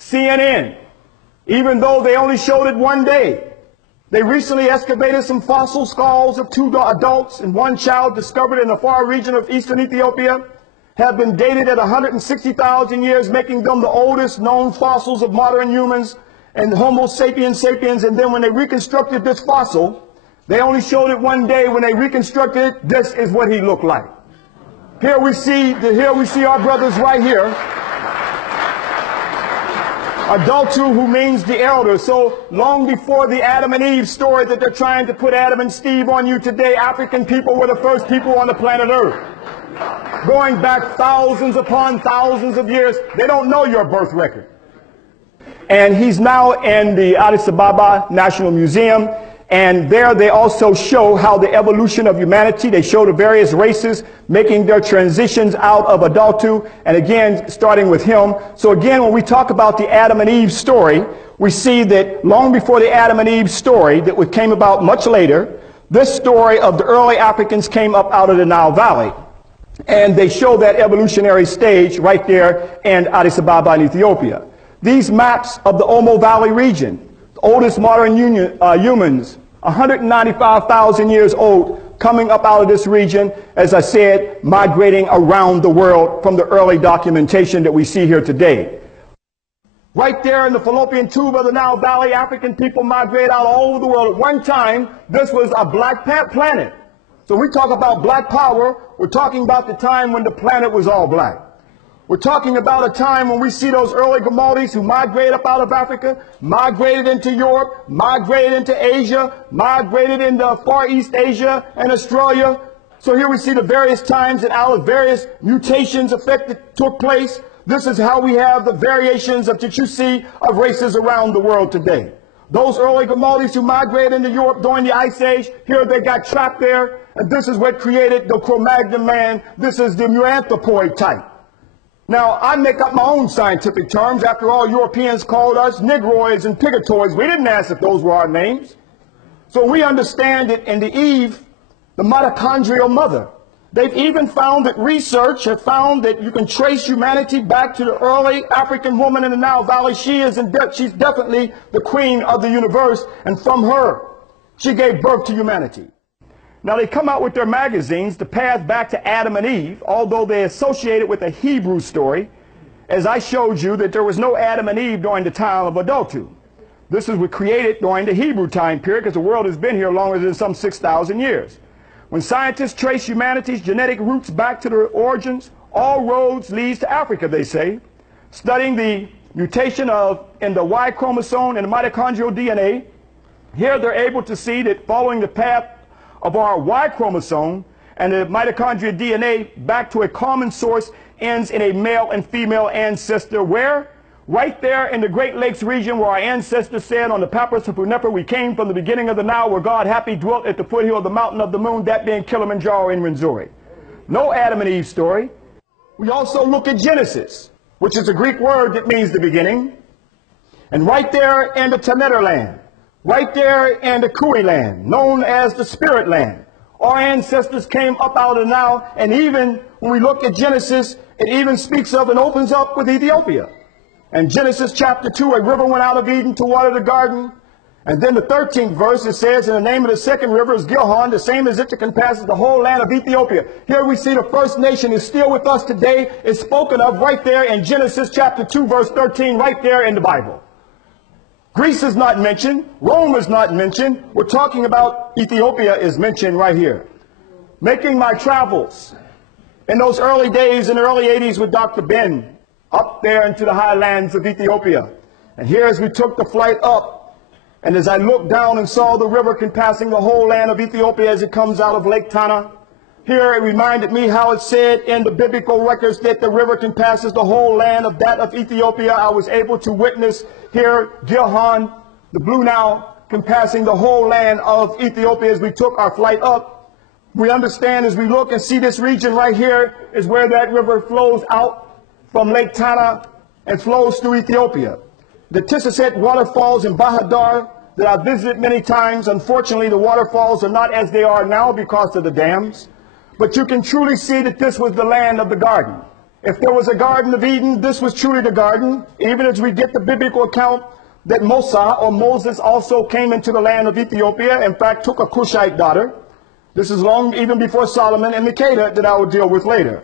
CNN, even though they only showed it one day. They recently excavated some fossil skulls of 2 adults and 1 child discovered in the far region of eastern Ethiopia, have been dated at 160,000 years, making them the oldest known fossils of modern humans and Homo sapiens sapiens. And then when they reconstructed this fossil, they only showed it one day. When they reconstructed it, this is what he looked like. Here we see our brothers right here. Adultu, who means the elder. So long before the Adam and Eve story that they're trying to put Adam and Steve on you today, African people were the first people on the planet Earth. Going back thousands upon thousands of years, they don't know your birth record. And he's now in the Addis Ababa National Museum. And there they also show how the evolution of humanity, they show the various races making their transitions out of Adultu, and again, starting with him. So again, when we talk about the Adam and Eve story, we see that long before the Adam and Eve story that came about much later, this story of the early Africans came up out of the Nile Valley. And they show that evolutionary stage right there in Addis Ababa in Ethiopia. These maps of the Omo Valley region, the oldest modern humans, 195,000 years old, coming up out of this region, as I said, migrating around the world from the early documentation that we see here today. Right there in the fallopian tube of the Nile Valley, African people migrated out all over the world. At one time, this was a black planet. So we talk about black power, we're talking about the time when the planet was all black. We're talking about a time when we see those early Gamaldis who migrated up out of Africa, migrated into Europe, migrated into Asia, migrated into Far East Asia and Australia. So here we see the various times that our various mutations took place. This is how we have the variations that you see of races around the world today. Those early Gamaldis who migrated into Europe during the Ice Age, here they got trapped there, and this is what created the Cro-Magnon man. This is the Neanthropoid type. Now, I make up my own scientific terms. After all, Europeans called us Negroids and Pigatoids. We didn't ask if those were our names. So we understand that in the Eve, the mitochondrial mother. They've even found that research have found that you can trace humanity back to the early African woman in the Nile Valley. She's definitely the queen of the universe, and from her, she gave birth to humanity. Now they come out with their magazines, The Path Back to Adam and Eve, although they associate it with a Hebrew story, as I showed you that there was no Adam and Eve during the time of Adultu. This was created during the Hebrew time period because the world has been here longer than some 6,000 years. When scientists trace humanity's genetic roots back to their origins, all roads lead to Africa, they say. Studying the mutation in the Y chromosome and the mitochondrial DNA, here they're able to see that following the path of our Y chromosome and the mitochondrial DNA back to a common source ends in a male and female ancestor. Where? Right there in the Great Lakes region where our ancestors said on the Papyrus of Hunepher, we came from the beginning of the Nile where God happy dwelt at the foothill of the mountain of the moon, that being Kilimanjaro in Rwenzori. No Adam and Eve story. We also look at Genesis, which is a Greek word that means the beginning. And right there in the Tameter land, right there in the Kui land, known as the Spirit land, our ancestors came up out of the Nile, and even when we look at Genesis, it even speaks of and opens up with Ethiopia. And Genesis chapter 2, a river went out of Eden to water the garden. And then the 13th verse, it says, and the name of the second river is Gihon, the same as it that compasses the whole land of Ethiopia. Here we see the first nation is still with us today. It's spoken of right there in Genesis chapter 2, verse 13, right there in the Bible. Greece is not mentioned. Rome is not mentioned. We're talking about Ethiopia is mentioned right here. Making my travels in those early days, in the early 80s with Dr. Ben, up there into the highlands of Ethiopia. And here as we took the flight up, and as I looked down and saw the river compassing the whole land of Ethiopia as it comes out of Lake Tana, here it reminded me how it said in the biblical records that the river compasses the whole land of that of Ethiopia. I was able to witness here Gihon, the Blue Nile, compassing the whole land of Ethiopia as we took our flight up. We understand as we look and see this region right here is where that river flows out from Lake Tana and flows through Ethiopia. The Tisaset waterfalls in Bahadar that I've visited many times, unfortunately the waterfalls are not as they are now because of the dams. But you can truly see that this was the land of the garden. If there was a Garden of Eden, this was truly the garden, even as we get the biblical account that Moses also came into the land of Ethiopia, in fact took a Cushite daughter. This is long even before Solomon and Makeda that I will deal with later.